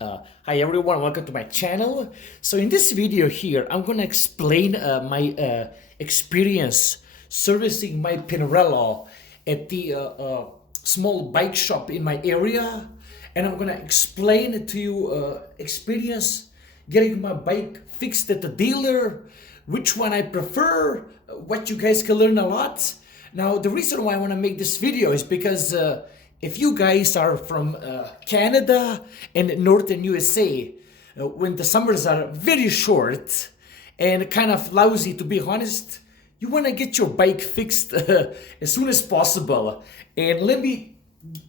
Hi everyone, welcome to my channel. So in this video here, I'm gonna explain my experience servicing my Pinarello at the small bike shop in my area, and I'm gonna explain to you experience getting my bike fixed at the dealer, which one I prefer, what you guys can learn a lot. Now the reason why I want to make this video is because if you guys are from Canada and northern USA, when the summers are very short and kind of lousy, to be honest, you want to get your bike fixed as soon as possible. And let me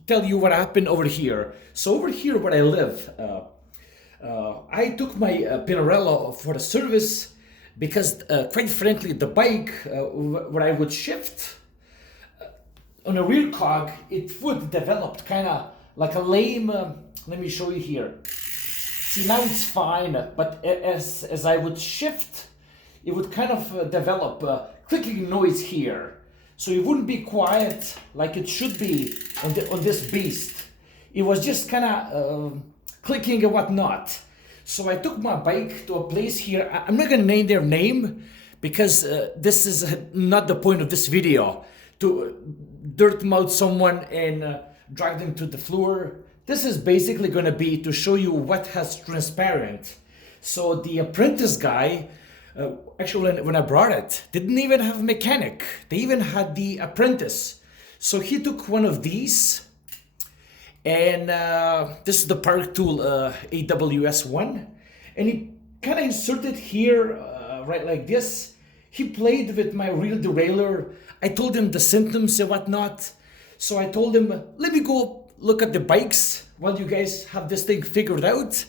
tell you what happened over here. So over here where I live, I took my Pinarello for the service because quite frankly the bike where I would shift on a rear cog, it would develop kind of like a lame, let me show you here. See, now it's fine, but as I would shift, it would kind of develop a clicking noise here. So it wouldn't be quiet like it should be on this beast. It was just kind of clicking and whatnot. So I took my bike to a place here. I'm not gonna name their name because this is not the point of this video, to dirt mouth someone and drag them to the floor. This is basically going to be to show you what has transparent. So the apprentice guy, actually when I brought it, didn't even have a mechanic. They even had the apprentice. So he took one of these, and this is the Park Tool AWS one, and he kind of inserted here right like this. He played with my rear derailleur. I told him the symptoms and whatnot. So I told him, let me go look at the bikes while you guys have this thing figured out.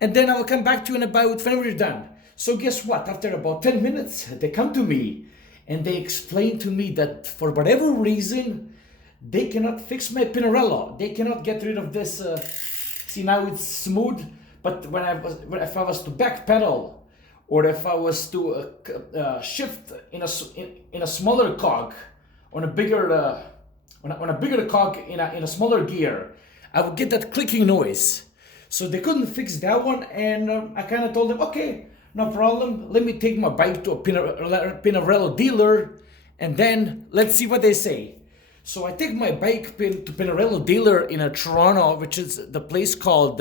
And then I'll come back to you in about whenever you're done. So guess what? After about 10 minutes, they come to me and they explain to me that for whatever reason, they cannot fix my Pinarello. They cannot get rid of this. See, now it's smooth. But if I was to backpedal, or if I was to shift in a smaller cog, on a bigger on a bigger cog in a smaller gear, I would get that clicking noise. So they couldn't fix that one, and I kind of told them, okay, no problem. Let me take my bike to a Pinarello dealer, and then let's see what they say. So I take my bike to Pinarello dealer in Toronto, which is the place called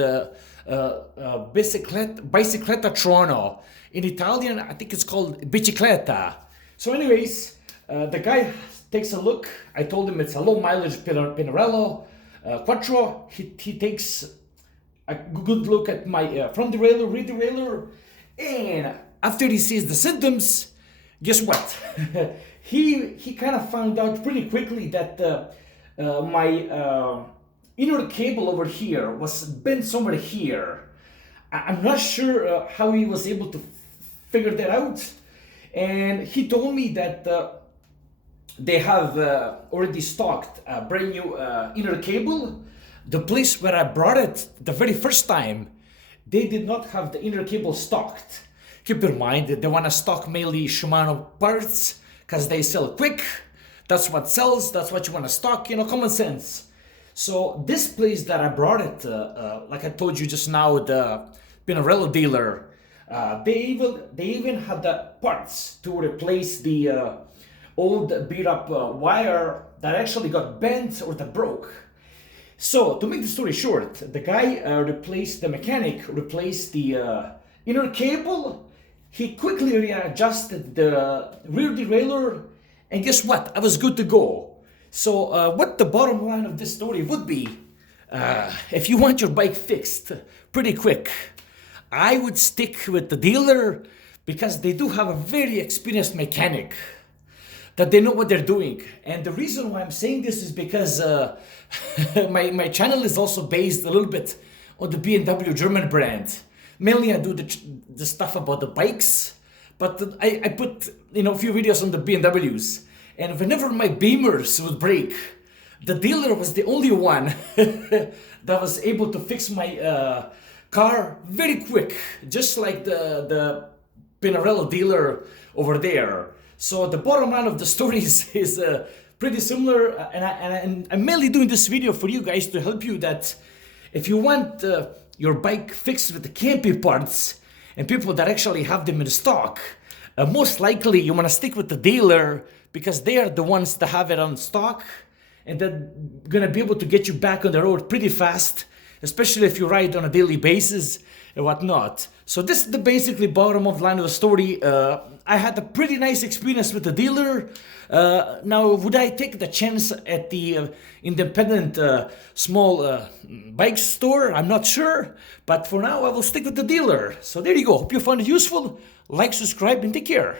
Bicicletta Toronto. In Italian, I think it's called bicicletta. So anyways, the guy takes a look. I told him it's a low mileage Pinarello Quattro. He takes a good look at my front derailleur, rear derailleur, and after he sees the symptoms, guess what? he kind of found out pretty quickly that my inner cable over here was bent somewhere here. I'm not sure how he was able to figure that out, and he told me that they have already stocked a brand new inner cable. The place where I brought it the very first time, they did not have the inner cable stocked. Keep in mind that they want to stock mainly Shimano parts because they sell quick. That's what sells, that's what you want to stock, common sense. So this place that I brought it, like I told you just now, the Pinarello dealer, they even had the parts to replace the old beat up wire that actually got bent or that broke. So to make the story short, the guy the mechanic replaced the inner cable. He quickly readjusted the rear derailleur, and guess what? I was good to go. So what the bottom line of this story would be, if you want your bike fixed pretty quick, I would stick with the dealer because they do have a very experienced mechanic that they know what they're doing. And the reason why I'm saying this is because my channel is also based a little bit on the BMW German brand. Mainly I do the stuff about the bikes, but I put a few videos on the BMWs. And whenever my Beamers would break, the dealer was the only one that was able to fix my car very quick, just like the Pinarello dealer over there. So the bottom line of the story is pretty similar, and I'm mainly doing this video for you guys to help you that If you want your bike fixed with the camping parts and people that actually have them in stock, most likely you want to stick with the dealer because they are the ones that have it on stock and they're gonna be able to get you back on the road pretty fast, especially if you ride on a daily basis and whatnot. So this is the basically bottom of the line of the story. I had a pretty nice experience with the dealer. Now, would I take the chance at the independent small bike store? I'm not sure, but for now I will stick with the dealer. So there you go. Hope you found it useful. Like, subscribe, and take care.